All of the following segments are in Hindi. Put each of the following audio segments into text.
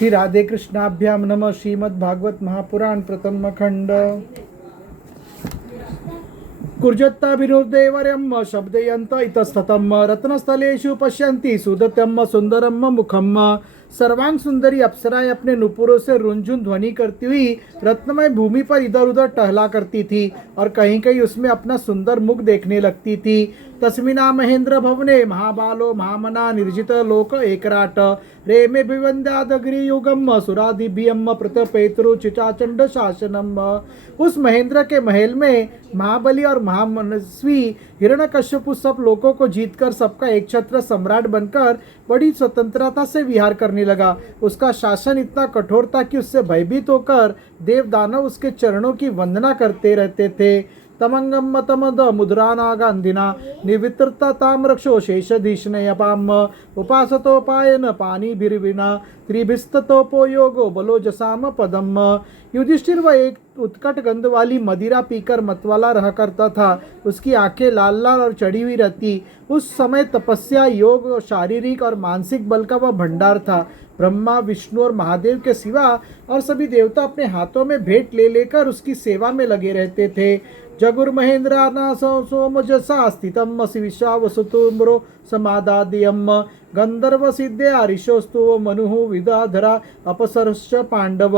श्री राधे कृष्णाभ्याम नमः। श्रीमद्भागवत महापुराण प्रथम खंड। कुर्जत्ताभिरुदेवर्यम शब्दयन्त इतस्ततम रत्नस्थलेषु पश्यन्ति सुदतम सुंदरम मुखम। सर्वांग सुंदरी अप्सराएं अपने नुपुरों से रुंझुन ध्वनि करती हुई रत्नमय भूमि पर इधर उधर टहला करती थी और कहीं कहीं उसमें अपना सुंदर मुख देखने लगती थी। तस्मिना महेंद्र भवने महाबालो महामना निर्जित लोक एकराट रेमे भिवंद्यादग्रियुगम सुरादिभ्यम प्रतपेतरु चिचाचंड शासनम। उस महेंद्र के महल में महाबली और महामनस्वी हिरण्यकश्यपु सब लोगों को जीतकर सबका एक छत्र सम्राट बनकर बड़ी स्वतंत्रता से विहार करने लगा। उसका शासन इतना कठोर था कि उससे भयभीत होकर देव दानव उसके चरणों की वंदना करते रहते थे। तमंगम मतमद मुद्रानागांधिना निवित्रता ताम्रक्षो शेषधीष्णयपाम उपासतोपायन पानीभिर्विना त्रिभिस्ततोपयोगो बलोजसाम पदम। युधिष्ठिर वह एक उत्कट गंध वाली मदिरा पीकर मतवाला रहा करता था। उसकी आंखें लाल लाल और चढ़ी हुई रहती। उस समय तपस्या योग शारीरिक और मानसिक बल का वह भंडार था। ब्रह्मा विष्णु और महादेव के सिवा और सभी देवता अपने हाथों में भेंट ले लेकर उसकी सेवा में लगे रहते थे। जगुर महेंद्राना सोमजसा स्थितम विश्वावसुतुम्रो समादादियम गंधर्व सिद्धया ऋषोस्तु मनुहु विदाधरा अपसरश्च पांडव।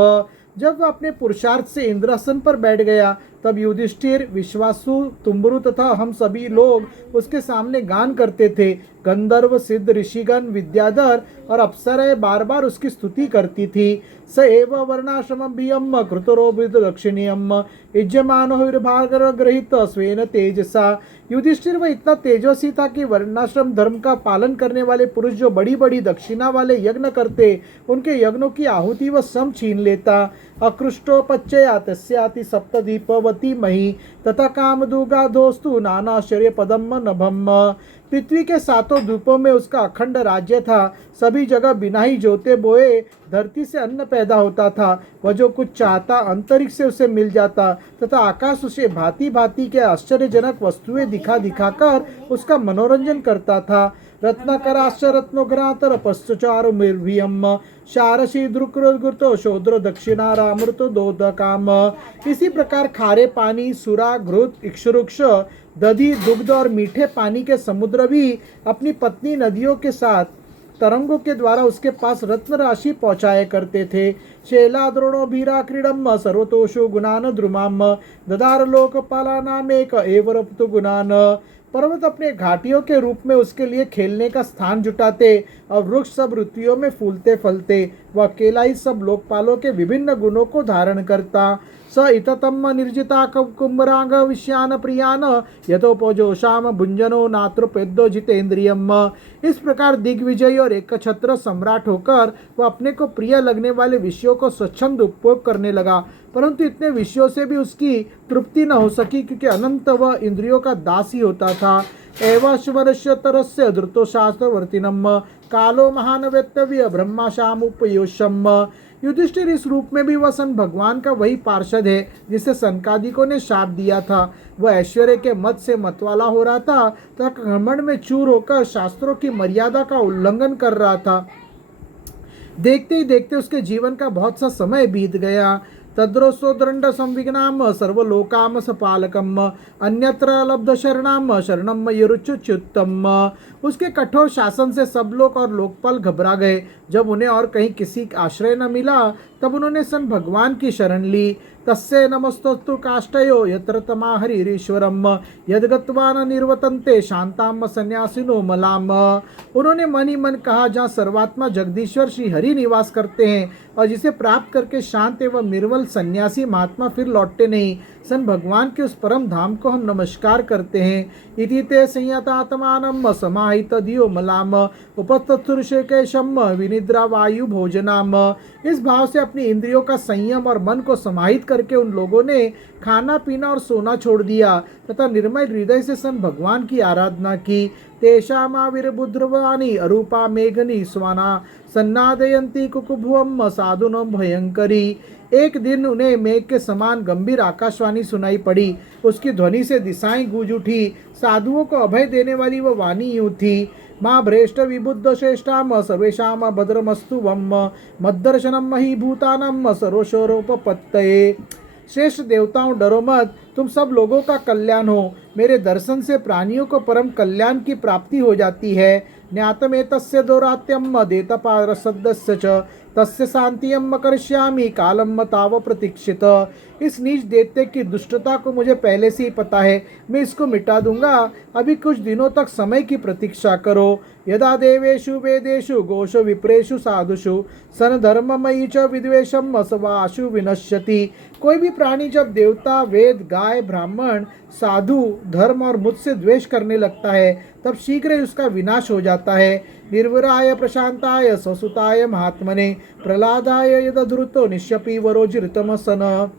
जब वह अपने पुरुषार्थ से इंद्रासन पर बैठ गया तब युधिष्ठिर विश्वासु तुम्बरु तथा हम सभी लोग उसके सामने गान करते थे। गंधर्व सिद्ध ऋषिगण विद्याधर और अप्सराएं बार बार उसकी स्तुति करती थी। स एव वर्णाश्रमभियम कृतरोभिद दक्षिणीयम इज्यमानो विर्भागर ग्रहित स्वेन तेजसा। युधिष्ठिर वह इतना तेजस्वी था कि वर्णाश्रम धर्म का पालन करने वाले पुरुष जो बड़ी बड़ी दक्षिणा वाले यज्ञ करते उनके यज्ञों की आहुति वह सम छीन लेता। अकृष्टोपच्चया तस्याति सप्तदीपवती मही तथा कामदुगा दोस्तु नानाश्चर्य पदम नभम। पृथ्वी के सातों द्वीपों में उसका अखंड राज्य था। सभी जगह बिना ही जोते बोए धरती से अन्न पैदा होता था। वह जो कुछ चाहता अंतरिक्ष से उसे मिल जाता तथा आकाश उसे भांति भांति के आश्चर्यजनक वस्तुएं दिखा दिखाकर उसका मनोरंजन करता था। रत्नकराश्च रत्नोग्रातर पश्चार निर्भियम शारसी द्रुकृतो शोद्र दक्षिणारामृत दोदकाम। इसी प्रकार खारे पानी सुरा घृत इक्षुरुक्ष दधि दुग्ध और मीठे पानी के समुद्र भी अपनी पत्नी नदियों के साथ तरंगों के द्वारा उसके पास रत्न राशि पहुँचाया करते थे। शैला द्रोणो भीरा क्रीडम सर्वतोषु गुणान द्रुमाम ददार लोकपाला नाम एक एवरप्तु गुणान। पर्वत अपने घाटियों के रूप में उसके लिए खेलने का स्थान जुटाते और वृक्ष सब ऋतुओं में फूलते फलते। वह अकेला ही सब लोकपालों के विभिन्न गुणों को धारण करता। स इततम निर्जिता कुंभरांग विश्यान प्रियान यथोपजोषाम भुंजनो नातृपेदो जितेंद्रियम। इस प्रकार दिग्विजय और एकछत्र सम्राट होकर वह अपने को प्रिय लगने वाले विषयों को स्वच्छंद उपभोग करने लगा। परंतु इतने विषयों से भी उसकी तृप्ति न हो सकी क्योंकि अनंत वह इंद्रियों का दास ही होता था। एवश्वरस्य तरस्य धृतो शास्त्रवर्तिनम कालो महान वेत्तव्य ब्रह्माशामुपयोषम। युधिष्ठिर इस रूप में भी वह सन भगवान का वही पार्षद है जिसे सनकादिकों ने शाप दिया था। वह ऐश्वर्य के मत से मतवाला हो रहा था तथा घमंड में चूर होकर शास्त्रों की मर्यादा का उल्लंघन कर रहा था। देखते ही देखते उसके जीवन का बहुत सा समय बीत गया। तद्रोसो दंड संविघ्नाम सर्वलोकाम सपालकम अन्यत्र लब्ध शरणाम शरणम यरुच्युच्युतम। उसके कठोर शासन से सब लोग और लोकपाल घबरा गए। जब उन्हें और कहीं किसी आश्रय न मिला तब उन्होंने सन भगवान की शरण ली। तस्य नमस्तस्तु काष्ठयो यत्र तमा हरिरीश्वरम यद्गत्वा न निर्वतन्ते शांताम सन्यासिनो मलाम। उन्होंने मन ही मन कहा जहाँ सर्वात्मा जगदीश्वर श्री हरि निवास करते हैं और जिसे प्राप्त करके शांत एवं निर्मल सन्यासी महात्मा फिर लौटते नहीं, सन भगवान के उस परम धाम को हम नमस्कार करते हैं। इति ते संयतात्मानम समाहित दियो मलाम उपतत्सुऋषिकेशम विनिद्रा वायु भोजनाम। इस भाव से अपनी इंद्रियों का संयम और मन को समाहित करके उन लोगों ने खाना पीना और सोना छोड़ दिया तथा निर्मल हृदय से सन भगवान की आराधना की। तेषामाविर्बुद्रवाणी अरूपा मेघनी स्वाना सन्नादयंती कुकुभुवम साधुनम भयंकरी। एक दिन उन्हें मेघ के समान गंभीर आकाशवाणी सुनाई पड़ी। उसकी ध्वनि से दिशाएं गूंज उठी। साधुओं को अभय देने वाली वह वाणी यूं थी, माँ भ्रेष्ठ विबुद्ध श्रेष्ठाम सर्वेशाम भद्रमस्तु वम मद्दर्शनम महीभूतानम सर्वशोरोपपत्तये। श्रेष्ठ देवताओं, डरो मत, तुम सब लोगों का कल्याण हो। मेरे दर्शन से प्राणियों को परम कल्याण की प्राप्ति हो जाती है। ज्ञातमेतस्य दौरात्यम देतपारसद्दस्य च तस्य शांतियम करिष्यामि कालम ताव प्रतीक्षित। इस नीच दैत्य की दुष्टता को मुझे पहले से ही पता है, मैं इसको मिटा दूंगा। अभी कुछ दिनों तक समय की प्रतीक्षा करो। यदा देवेषु वेदेषु गोषो विप्रेषु साधुषु सन धर्ममयी च विद्वेषम असवाशु विनश्यति। कोई भी प्राणी जब देवता, वेद, गाय, ब्राह्मण, साधु, धर्म और मुझसे द्वेष करने लगता है तब शीघ्र ही उसका विनाश हो जाता है। निर्विराय प्रशांताय स्वसुताय महात्मने प्रहलादाय यदधृतो निश्यपि वरोजितम सन।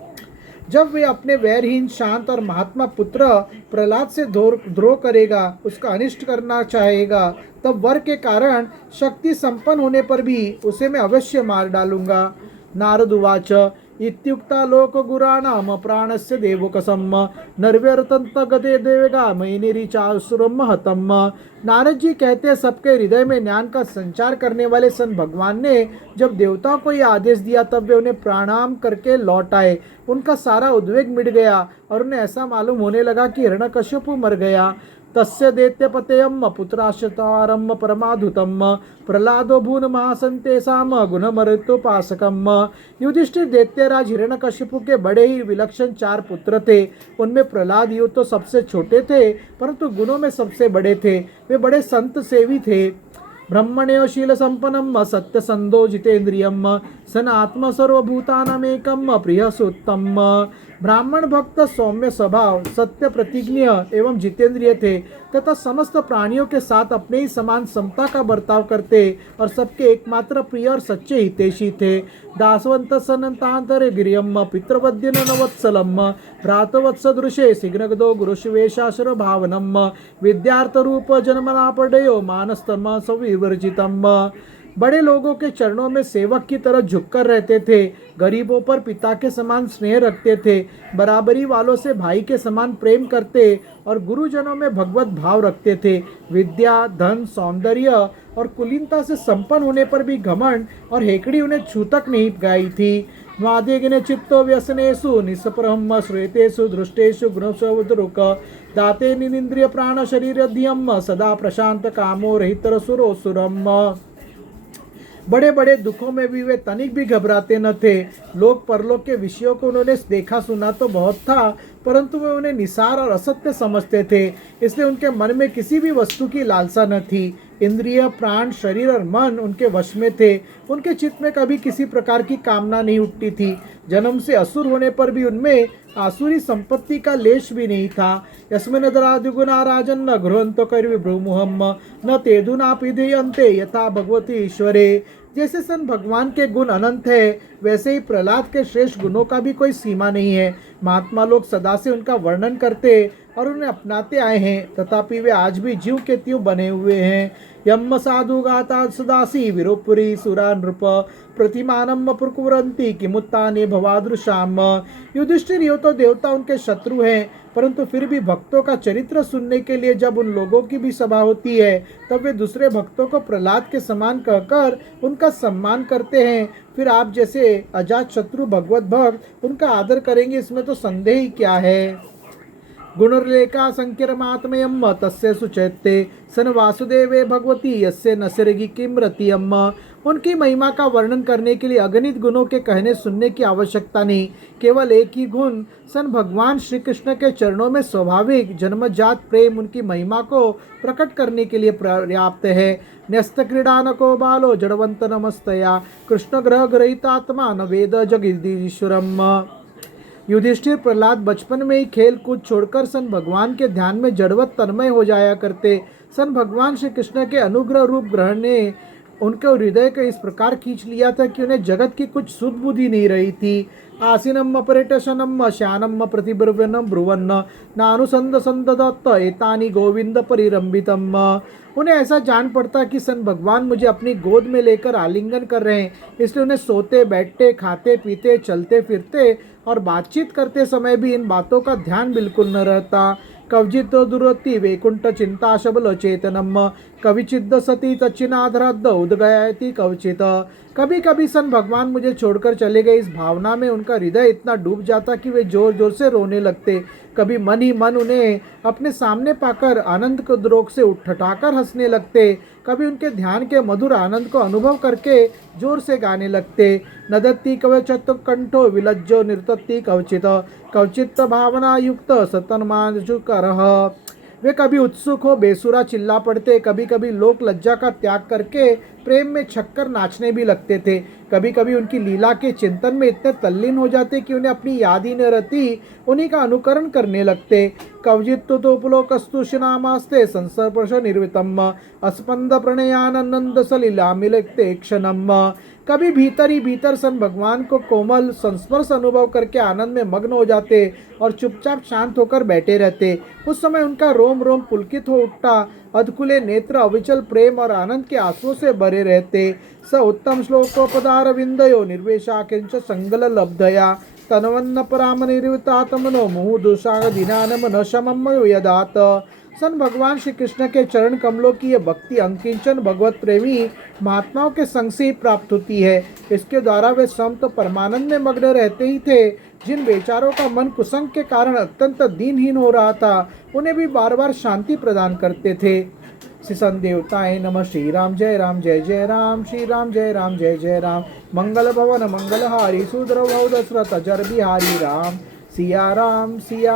जब वे अपने वैरहीन, शांत और महात्मा पुत्र प्रहलाद से द्रोह करेगा, उसका अनिष्ट करना चाहेगा, तब वर के कारण शक्ति संपन्न होने पर भी उसे मैं अवश्य मार डालूंगा। नारद उवाच इत्युक्ता लोकगुराणाम प्राणस्य देवकसम नर्व्यर्तंत गते देवगा मयिनिरिचासुरम हतम। नारद जी कहते हैं, सबके हृदय में ज्ञान का संचार करने वाले सन भगवान ने जब देवताओं को यह आदेश दिया तब वे उन्हें प्रणाम करके लौट आए। उनका सारा उद्वेग मिट गया और उन्हें ऐसा मालूम होने लगा कि हिरण्यकश्यपु मर गया। तस्य दैत्यपतेयम पुत्राश्रतारम परमाधुतम प्रहलादो भून महासंतेसाम गुणमरुतोपासकम। युधिष्ठिर दैत्यराज हिरण्यकश्यपु के बड़े ही विलक्षण 4 पुत्र थे। उनमें प्रहलाद यूं तो सबसे छोटे थे, परंतु गुणों में सबसे बड़े थे। वे बड़े संत सेवी थे। ब्रह्मण्यो शील संपन्नम सत्य संदो जितेन्द्रियम सन आत्म सर्वभूतानामेकम प्रिय सुत्तम। ब्राह्मण भक्त, सौम्य स्वभाव, सत्य प्रतिज्ञ एवं जितेंद्रिय थे तथा समस्त प्राणियों के साथ अपने ही समान समता का बर्ताव करते और सबके एकमात्र प्रिय और सच्चे हितैषी थे। दासवंत सनतांतर गिरियम पितृवद्य नवत्सलम भ्रातवत्सदृशे सिग्नगदो गुरुशिवेशाशर भावनम विद्यार्थ रूप जन्मनापडयो मानस्तम सविवर्जितम। बड़े लोगों के चरणों में सेवक की तरह झुककर रहते थे, गरीबों पर पिता के समान स्नेह रखते थे, बराबरी वालों से भाई के समान प्रेम करते और गुरुजनों में भगवत भाव रखते थे। विद्या, धन, सौंदर्य और कुलीनता से संपन्न होने पर भी घमंड और हेकड़ी उन्हें छू तक नहीं गई थी। मादेगिने चित्तो व्यसनेषु निस्पृहम श्वेतेषु दृष्टेषु गुणसवदरुक दाते निन्द्रिय प्राण शरीर धियम सदा प्रशांत कामो रहितर सुरोसुरम। बड़े बड़े दुखों में भी वे तनिक भी घबराते न थे। लोक परलोक के विषयों को उन्होंने देखा सुना तो बहुत था, परंतु वे उन्हें निसार और असत्य समझते थे, इसलिए उनके मन में किसी भी वस्तु की लालसा न थी। इंद्रिय, प्राण, शरीर और मन उनके वश में थे। उनके चित्त में कभी किसी प्रकार की कामना नहीं उठती थी। जन्म से असुर होने पर भी उनमें आसुरी संपत्ति का लेश भी नहीं था। यस्मिन् दरादिगुणा राजन न गृहंतो कर्विभ्रूमुहम न तेदुनापिधेयन्ते यथा भगवती ईश्वरे। जैसे सन भगवान के गुण अनंत है, वैसे ही प्रहलाद के श्रेष्ठ गुणों का भी कोई सीमा नहीं है। महात्मा लोग सदा से उनका वर्णन करते और उन्हें अपनाते आए हैं, तथापि वे आज भी जीव के त्यों बने हुए हैं। यम साधु गाता सदासी विरूपुरी सुरा नृप प्रतिमानम प्रकुरंती किमुत्ताने भवादृशाम। युधिष्ठिर, यो तो देवता उनके शत्रु हैं, परंतु फिर भी भक्तों का चरित्र सुनने के लिए जब उन लोगों की भी सभा होती है तब वे दूसरे भक्तों को प्रहलाद के समान कहकर उनका सम्मान करते हैं। फिर आप जैसे अजात शत्रु भगवत भक्त उनका आदर करेंगे, इसमें तो संदेह ही क्या है। गुणुर्लेखा संकीर्मात्मयम तस्य सुचैत्ते सन वासुदेवे भगवती यस्य नसरगी किम रतियम। उनकी महिमा का वर्णन करने के लिए अगणित गुणों के कहने सुनने की आवश्यकता नहीं, केवल एक ही गुण सन भगवान श्री कृष्ण के चरणों में स्वाभाविक जन्मजात प्रेम उनकी महिमा को प्रकट करने के लिए पर्याप्त है। न्यस्त क्रीडानको बालो जड़वंत नमस्तया कृष्ण ग्रह ग्रहितात्मा न वेद जगदीश्वरम। युधिष्ठिर, प्रहलाद बचपन में ही खेल कूद छोड़कर सन भगवान के ध्यान में जड़वत तन्मय हो जाया करते। सन भगवान श्री कृष्ण के अनुग्रह रूप ग्रहण ने उनके हृदय को इस प्रकार खींच लिया था कि उन्हें जगत की कुछ सुध बुद्धि नहीं रही थी। आसीनम पर्यटशनम श्यानम प्रतिब्रवनम ब्रुवन्न नानुसंद संदत्त एतानी गोविंद परिरंबितम। उन्हें ऐसा जान पड़ता कि सन भगवान मुझे अपनी गोद में लेकर आलिंगन कर रहे हैं, इसलिए उन्हें सोते बैठते, खाते पीते, चलते फिरते और बातचीत करते समय भी इन बातों का ध्यान बिल्कुल न रहता। कवचित दुरति वैकुंठ चिंता शबल चेतनम कविचिद सती तच्चिनाधरद उदगयति कवचित। कभी कभी सन भगवान मुझे छोड़कर चले गए, इस भावना में उनका हृदय इतना डूब जाता कि वे जोर जोर से रोने लगते। कभी मन ही मन उन्हें अपने सामने पाकर आनंद को रोक से उठठाकर हंसने लगते। कभी उनके ध्यान के मधुर आनंद को अनुभव करके जोर से गाने लगते। नदत्ति कवचत कंठो विलज्जो नृतत्ति कवचित कवचित भावना युक्त सतन्माजुकरः। वे कभी उत्सुक हो बेसुरा चिल्ला पड़ते, कभी कभी लोक लज्जा का त्याग करके प्रेम में छक्कर नाचने भी लगते थे। कभी कभी उनकी लीला के चिंतन में इतने तल्लीन हो जाते कि उन्हें अपनी याद ही न रहती, उन्हीं का अनुकरण करने लगते। कवचित तो पुलोकस्तुषनामास्ते संसर्पश निर्वितम अस्पंद प्रणयानंद सलीला मिलते क्षणम। कभी भीतर ही भीतर सन भगवान को कोमल संस्पर्श अनुभव करके आनंद में मग्न हो जाते और चुपचाप शांत होकर बैठे रहते। उस समय उनका रोम रोम पुलकित हो उठता, अधकुले नेत्र अविचल प्रेम और आनंद के आंसुओं से भरे रहते। स उत्तम श्लोकोपदार विंदयो निर्वेशा किंच संगल लब्धया तनवन्न पराम निर्वितात्मनो मुहु दुषा दिनानम न शमम यदात। सन भगवान श्री कृष्ण के चरण कमलों की यह भक्ति अंकिंचन भगवत प्रेमी महात्माओं के संग से ही प्राप्त होती है। इसके द्वारा वे स्वयं तो परमानंद में मग्न रहते ही थे, जिन बेचारों का मन कुसंग के कारण अत्यंत दीनहीन हो रहा था उन्हें भी बार बार शांति प्रदान करते थे। श्री सन देवताय नमः। श्री राम जय जय राम, श्री राम जय राम। मंगल भवन मंगलहारी सूद्र भव दशरथ अजर बिहारी राम। सिया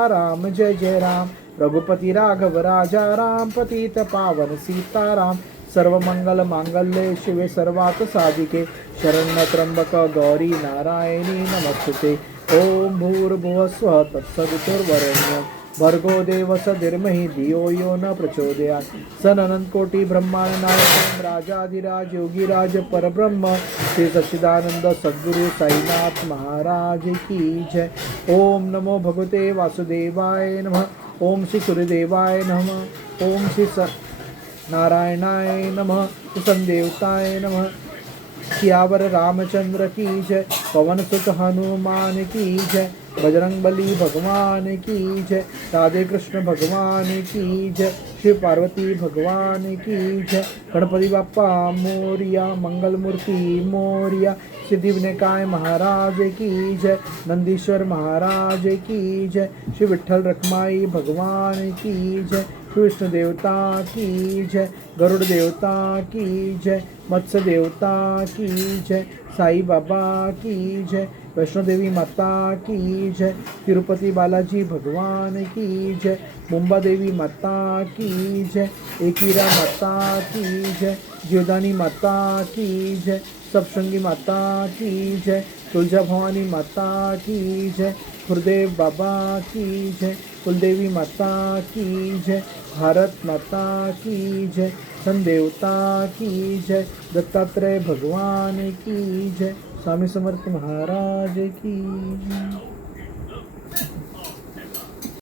राम जय राम। रघुपति राघव राजा राम, पतित पावन सीताराम। सर्वमंगल मांगल्ये शिवे सर्वार्थ साधिके, शरण्य त्र्यंबक गौरी नारायणी नमस्ते। ओम भूर्भुवः स्वः तत्सवितुर्वरेण्यं भर्गो देवस्य धीमहि धियो यो न प्रचोदयात्। सननंत कोटि ब्रह्मांड नायकं राजाधिराज योगीराज परब्रह्म श्री सच्चिदानंद सद्गुरु साईनाथ महाराज की जय। ओम नमो भगवते वासुदेवाय नमः। ओम श्री सूर्यदेवाय नमः। ओम श्री नारायणाय नमः। संदेवताय नमः। सियावर रामचंद्र की जय, पवन सुत हनुमान की जय, बजरंग बली भगवान की जय, राधे कृष्ण भगवान की जय, शिव पार्वती भगवान की जय। गणपति बाप्पा मोरिया, मंगल मूर्ति मोरिया, सिद्धि विनायक महाराज की जय, नंदीश्वर महाराज की जय, श्री विठ्ठल रखमाई भगवान की जय, श्री विष्णु देवता की जय, गरुड़ देवता की जय, मत्स्य देवता की जय, साई बाबा की जय, वैष्णो देवी माता की जय, तिरुपति बालाजी भगवान की जय, मुंबा देवी माता की जय, एकीरा माता की जय, जीवदानी माता की जय, सप्तशृंगी माता की जय, तुलजा भवानी माता की जय, गुरुदेव बाबा की जय, कुलदेवी माता की जय, भारत माता की जय, सन देवता की जय, दत्तात्रेय भगवान की जय, स्वामी समर्थ महाराज की जय।